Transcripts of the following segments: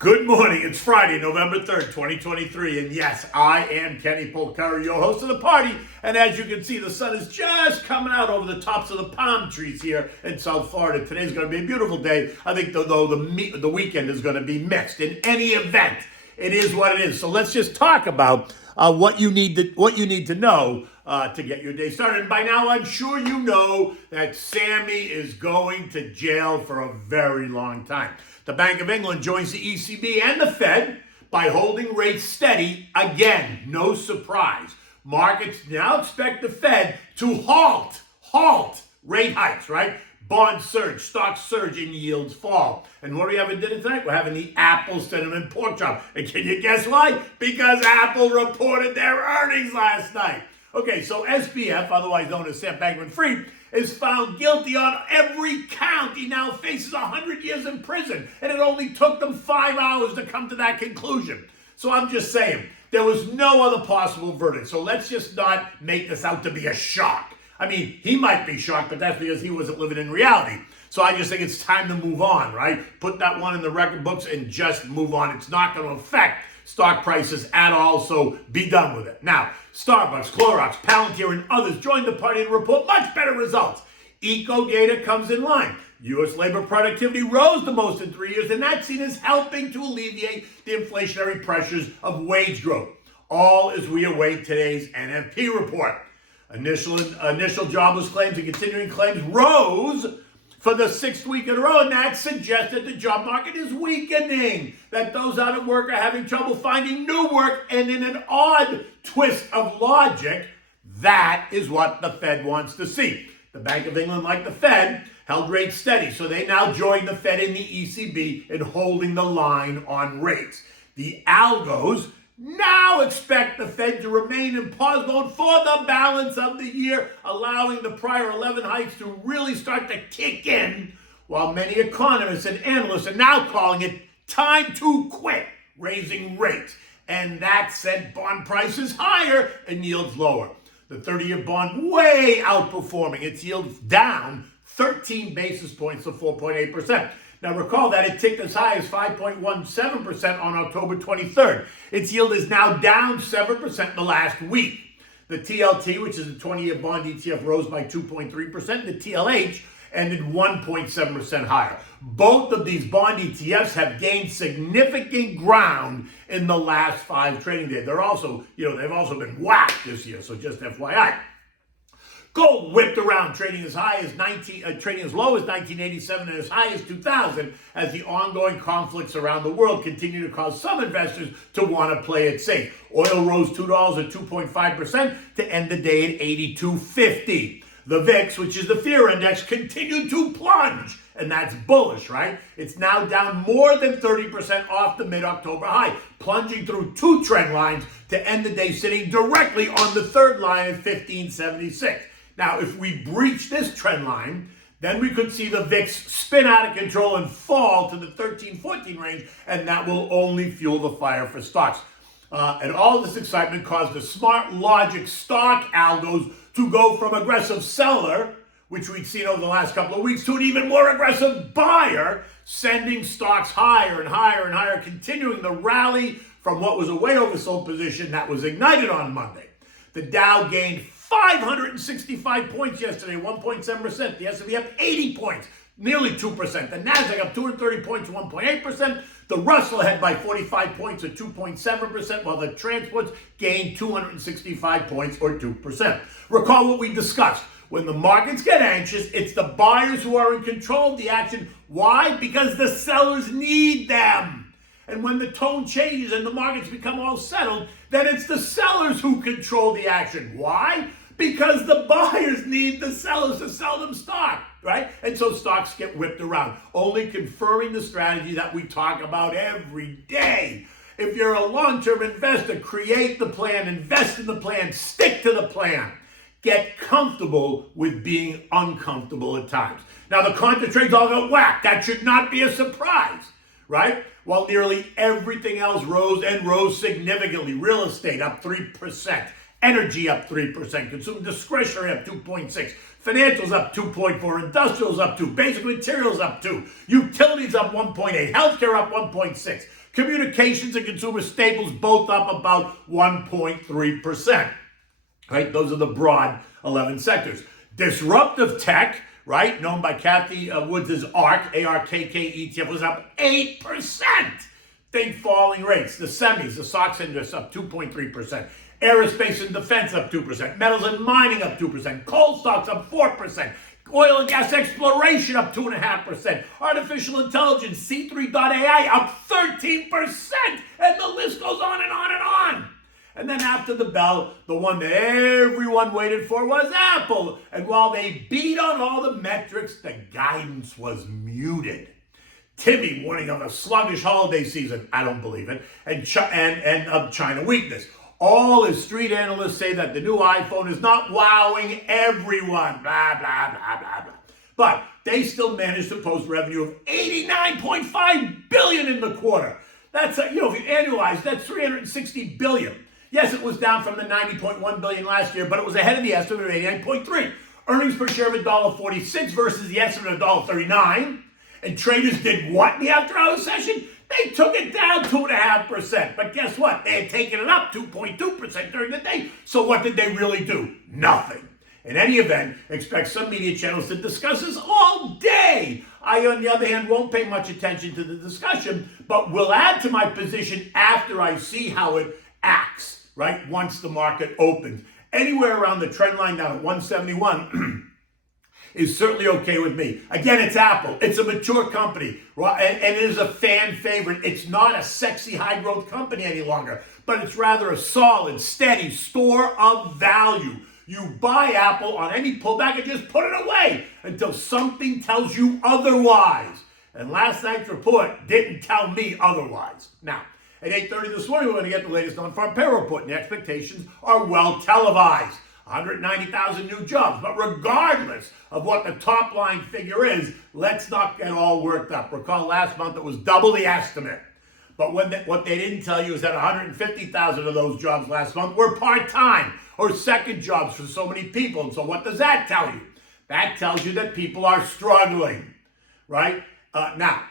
Good morning. It's Friday, November 3rd, 2023. And yes, I am Kenny Polcari, your host of the party. And as you can see, the sun is just coming out over the tops of the palm trees here in South Florida. Today's going to be a beautiful day. I think, though, the weekend is going to be mixed. In any event, it is what it is. So let's just talk about what you need to know to get your day started. And by now, I'm sure you know that Sammy is going to jail for a very long time. The Bank of England joins the ECB and the Fed by holding rates steady again. No surprise. Markets now expect the Fed to halt rate hikes, right? Bonds surge, stocks surge, and yields fall. And what are we having dinner tonight? We're having the Apple cinnamon pork chop. And can you guess why? Because Apple reported their earnings last night. Okay, so SBF, otherwise known as Sam Bankman-Fried, is found guilty on every count. He now faces 100 years in prison, and it only took them 5 hours to come to that conclusion. So I'm just saying, there was no other possible verdict. So let's just not make this out to be a shock. I mean, he might be shocked, but that's because he wasn't living in reality. So I just think it's time to move on, right? Put that one in the record books and just move on. It's not going to affect stock prices at all, so be done with it. Now, Starbucks, Clorox, Palantir, and others joined the party and report much better results. Eco data comes in line. U.S. labor productivity rose the most in 3 years, and that's seen as helping to alleviate the inflationary pressures of wage growth. All as we await today's NFP report. Initial jobless claims and continuing claims rose for the sixth week in a row, and that suggests that the job market is weakening, that those out of work are having trouble finding new work, and in an odd twist of logic, that is what the Fed wants to see. The Bank of England, like the Fed, held rates steady, so they now join the Fed and the ECB in holding the line on rates. The algos now expect the Fed to remain in pause mode for the balance of the year, allowing the prior 11 hikes to really start to kick in, while many economists and analysts are now calling it time to quit raising rates. And that sent bond prices higher and yields lower. The 30-year bond way outperforming, its yields down 13 basis points to 4.8%. Now recall that it ticked as high as 5.17% on October 23rd. Its yield is now down 7% in the last week. The TLT, which is a 20-year bond ETF, rose by 2.3%. The TLH ended 1.7% higher. Both of these bond ETFs have gained significant ground in the last 5 trading days. They've also been whacked this year, so just FYI. Gold whipped around, trading as low as 1987 and as high as 2000, as the ongoing conflicts around the world continue to cause some investors to want to play it safe. Oil rose $2 or 2.5% to end the day at 82.50. The VIX, which is the fear index, continued to plunge, and that's bullish, right? It's now down more than 30% off the mid-October high, plunging through 2 trend lines to end the day sitting directly on the third line at 1576. Now, if we breach this trend line, then we could see the VIX spin out of control and fall to the 13-14 range, and that will only fuel the fire for stocks. And all this excitement caused the smart logic stock algos to go from aggressive seller, which we'd seen over the last couple of weeks, to an even more aggressive buyer, sending stocks higher and higher and higher, continuing the rally from what was a way oversold position that was ignited on Monday. The Dow gained 565 points yesterday, 1.7%. The S&P up 80 points, nearly 2%. The Nasdaq up 230 points, 1.8%. The Russell ahead by 45 points, or 2.7%, while the transports gained 265 points, or 2%. Recall what we discussed. When the markets get anxious, it's the buyers who are in control of the action. Why? Because the sellers need them. And when the tone changes and the markets become all settled, then it's the sellers who control the action. Why? Because the buyers need the sellers to sell them stock, right? And so stocks get whipped around, only confirming the strategy that we talk about every day. If you're a long-term investor, create the plan, invest in the plan, stick to the plan. Get comfortable with being uncomfortable at times. Now, the contra trades all got whacked. That should not be a surprise, right? While nearly everything else rose and rose significantly. Real estate up 3%, energy up 3%, consumer discretionary up 2.6%, financials up 2.4%, industrials up 2%, basic materials up 2%, utilities up 1.8%, healthcare up 1.6%, Communications and consumer staples both up about 1.3%. Right? Those are the broad 11 sectors. Disruptive tech, right, known by Kathy Woods' ARK, A-R-K-K ETF, was up 8%. Think falling rates. The semis, the stocks index up 2.3%. Aerospace and defense up 2%. Metals and mining up 2%. Coal stocks up 4%. Oil and gas exploration up 2.5%. Artificial intelligence, C3.ai up 13%. And the list goes on and on and on. And then after the bell, the one that everyone waited for was Apple. And while they beat on all the metrics, the guidance was muted. Timmy warning of a sluggish holiday season. I don't believe it. And of China weakness. All as street analysts say that the new iPhone is not wowing everyone. Blah, blah, blah, blah, blah. But they still managed to post revenue of $89.5 billion in the quarter. That's, if you annualize, that's $360 billion. Yes, it was down from the $90.1 billion last year, but it was ahead of the estimate of $89.3. Earnings per share of $1.46 versus the estimate of $1.39. And traders did what in the after-hours session? They took it down 2.5%. But guess what? They had taken it up 2.2% during the day. So what did they really do? Nothing. In any event, expect some media channels to discuss this all day. I, on the other hand, won't pay much attention to the discussion, but will add to my position after I see how it acts, right, once the market opens. Anywhere around the trend line down at 171 is certainly okay with me. Again, it's Apple. It's a mature company, and it is a fan favorite. It's not a sexy high-growth company any longer, but it's rather a solid, steady store of value. You buy Apple on any pullback and just put it away until something tells you otherwise. And last night's report didn't tell me otherwise. Now, at 8:30 this morning, we're going to get the latest non-farm payroll report, and the expectations are well televised. 190,000 new jobs. But regardless of what the top line figure is, let's not get all worked up. Recall last month it was double the estimate. But what they didn't tell you is that 150,000 of those jobs last month were part-time or second jobs for so many people. And so what does that tell you? That tells you that people are struggling, right? Now,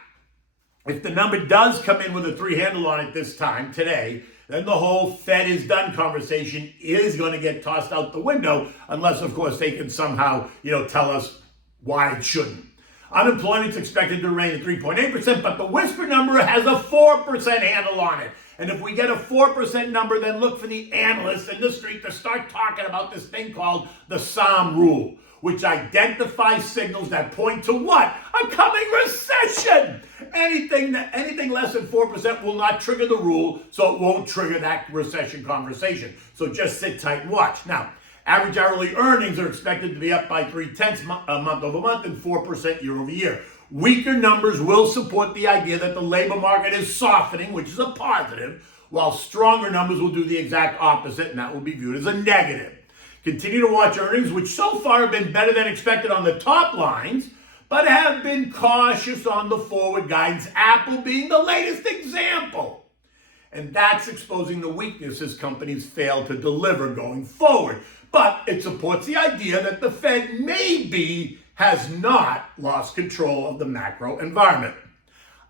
if the number does come in with a 3 handle on it this time, today, then the whole Fed is done conversation is going to get tossed out the window, unless, of course, they can somehow, tell us why it shouldn't. Unemployment's expected to remain at 3.8%, but the whisper number has a 4% handle on it. And if we get a 4% number, then look for the analysts in the street to start talking about this thing called the SOM rule, which identifies signals that point to what? A coming recession. Anything less than 4% will not trigger the rule, so it won't trigger that recession conversation. So just sit tight and watch. Now, average hourly earnings are expected to be up by 0.3 month over month and 4% year over year. Weaker numbers will support the idea that the labor market is softening, which is a positive, while stronger numbers will do the exact opposite, and that will be viewed as a negative. Continue to watch earnings, which so far have been better than expected on the top lines, but have been cautious on the forward guidance, Apple being the latest example. And that's exposing the weaknesses companies fail to deliver going forward. But it supports the idea that the Fed maybe has not lost control of the macro environment.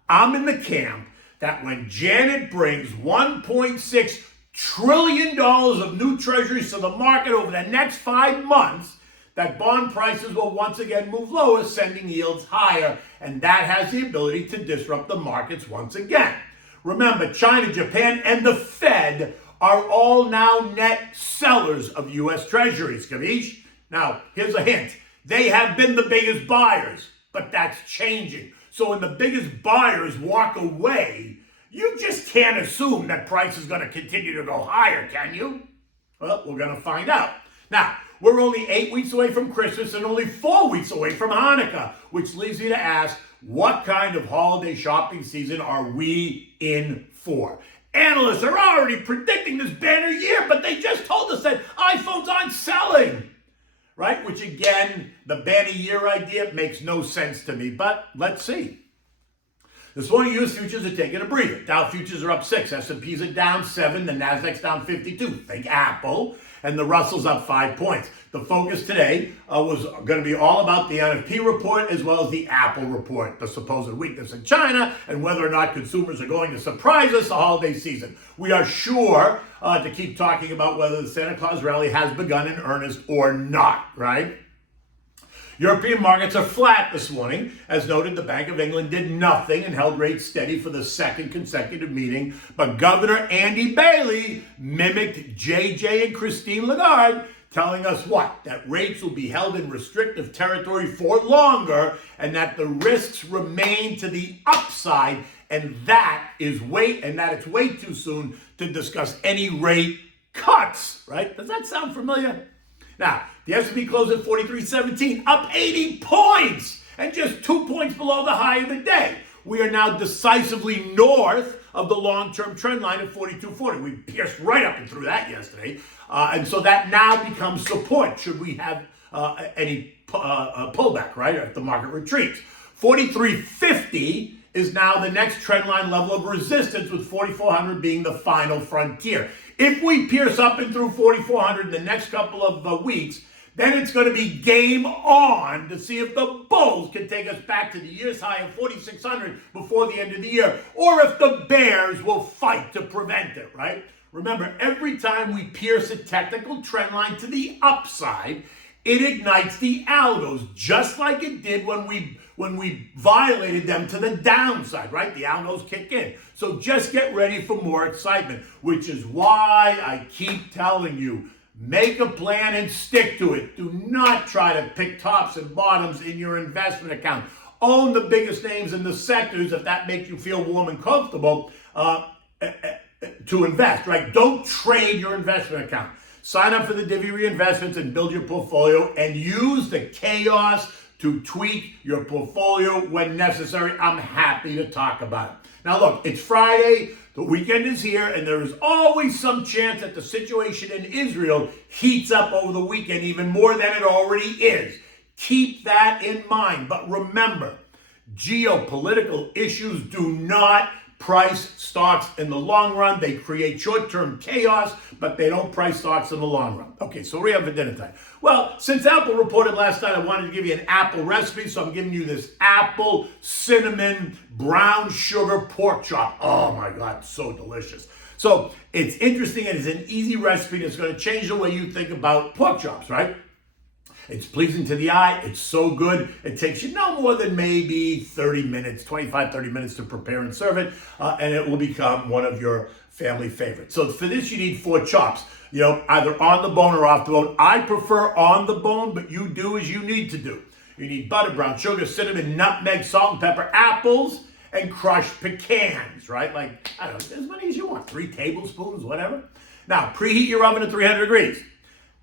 I'm in the camp that when Janet brings $1.6 trillion of new treasuries to the market over the next 5 months, that bond prices will once again move lower, sending yields higher, and that has the ability to disrupt the markets once again. Remember, China, Japan, and the Fed are all now net sellers of U.S. treasuries, Kavish. Now, here's a hint. They have been the biggest buyers, but that's changing. So when the biggest buyers walk away, you just can't assume that price is going to continue to go higher, can you? Well, we're going to find out. Now, we're only 8 weeks away from Christmas and only 4 weeks away from Hanukkah, which leads me to ask, what kind of holiday shopping season are we in for? Analysts are already predicting this banner year, but they just told us that iPhones aren't selling, right? Which again, the banner year idea makes no sense to me, but let's see. This morning, U.S. futures are taking a breather. Dow futures are up 6. S&Ps are down 7. The Nasdaq's down 52. Think Apple. And the Russell's up 5 points. The focus today was going to be all about the NFP report as well as the Apple report, the supposed weakness in China, and whether or not consumers are going to surprise us the holiday season. We are sure to keep talking about whether the Santa Claus rally has begun in earnest or not, right? European markets are flat this morning. As noted, the Bank of England did nothing and held rates steady for the second consecutive meeting. But Governor Andy Bailey mimicked JJ and Christine Lagarde, telling us what? That rates will be held in restrictive territory for longer and that the risks remain to the upside, and that it's way too soon to discuss any rate cuts, right? Does that sound familiar? Now, the S&P closed at 43.17, up 80 points, and just 2 points below the high of the day. We are now decisively north of the long-term trend line at 42.40. We pierced right up and through that yesterday, and so that now becomes support should we have any pullback, right, if the market retreats. 43.50 is now the next trend line level of resistance, with 4,400 being the final frontier. If we pierce up and through 4,400 in the next couple of weeks, then it's going to be game on to see if the bulls can take us back to the year's high of 4,600 before the end of the year, or if the bears will fight to prevent it, right? Remember, every time we pierce a technical trend line to the upside, it ignites the algos, just like it did when we violated them to the downside, right? The algos kick in. So just get ready for more excitement, which is why I keep telling you, make a plan and stick to it. Do not try to pick tops and bottoms in your investment account. Own the biggest names in the sectors if that makes you feel warm and comfortable to invest, right? Don't trade your investment account. Sign up for the Divvy reinvestments and build your portfolio, and use the chaos to tweak your portfolio when necessary. I'm happy to talk about it. Now look, it's Friday, the weekend is here, and there is always some chance that the situation in Israel heats up over the weekend even more than it already is. Keep that in mind. But remember, geopolitical issues do not price stocks in the long run. They create short-term chaos, but they don't price stocks in the long run. Okay, so what do we have for dinner time? Well, since Apple reported last night, I wanted to give you an apple recipe, so I'm giving you this apple cinnamon brown sugar pork chop. Oh my God, so delicious. So it's interesting, and it's an easy recipe that's going to change the way you think about pork chops, right? It's pleasing to the eye. It's so good. It takes you no more than maybe 30 minutes, 25, 30 minutes to prepare and serve it, and it will become one of your family favorites. So for this, you need 4 chops, either on the bone or off the bone. I prefer on the bone, but you do as you need to do. You need butter, brown sugar, cinnamon, nutmeg, salt and pepper, apples, and crushed pecans, right? Like, I don't know, as many as you want, 3 tablespoons, whatever. Now, preheat your oven at 300 degrees.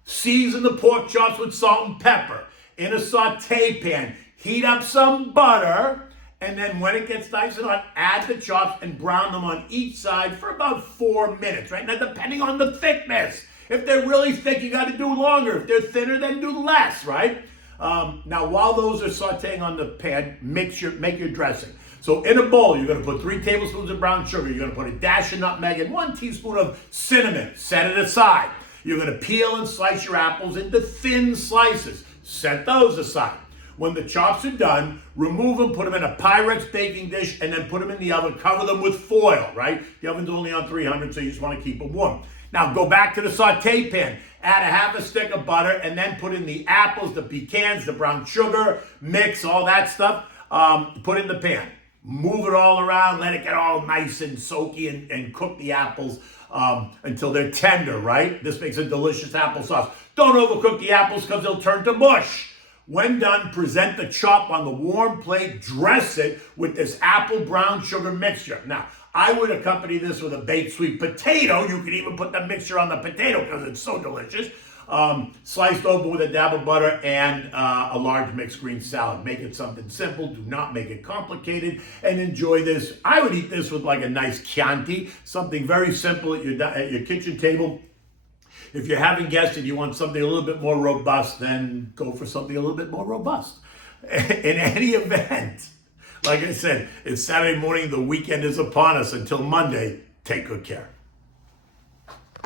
Season the pork chops with salt and pepper. In a saute pan, heat up some butter, and then when it gets nice and hot, add the chops and brown them on each side for about 4 minutes, right? Now, depending on the thickness. If they're really thick, you got to do longer. If they're thinner, then do less, right? Now, while those are sauteing on the pan, make your dressing. So in a bowl, you're going to put 3 tablespoons of brown sugar. You're going to put a dash of nutmeg and 1 teaspoon of cinnamon. Set it aside. You're going to peel and slice your apples into thin slices. Set those aside. When the chops are done, remove them, put them in a Pyrex baking dish, and then put them in the oven. Cover them with foil, right? The oven's only on 300, so you just want to keep them warm. Now go back to the saute pan. Add a half a stick of butter, and then put in the apples, the pecans, the brown sugar, mix all that stuff. Put it in the pan. Move it all around. Let it get all nice and soaky, and cook the apples until they're tender, right? This makes a delicious applesauce. Don't overcook the apples because they'll turn to mush. When done, present the chop on the warm plate. Dress it with this apple brown sugar mixture. Now, I would accompany this with a baked sweet potato. You could even put the mixture on the potato because it's so delicious. Sliced open with a dab of butter and a large mixed green salad. Make it something simple. Do not make it complicated, and enjoy this. I would eat this with like a nice Chianti, something very simple at your kitchen table. If you're having guests and you want something a little bit more robust, then go for something a little bit more robust. In any event, Like I said, it's Saturday morning. The weekend is upon us. Until Monday, take good care.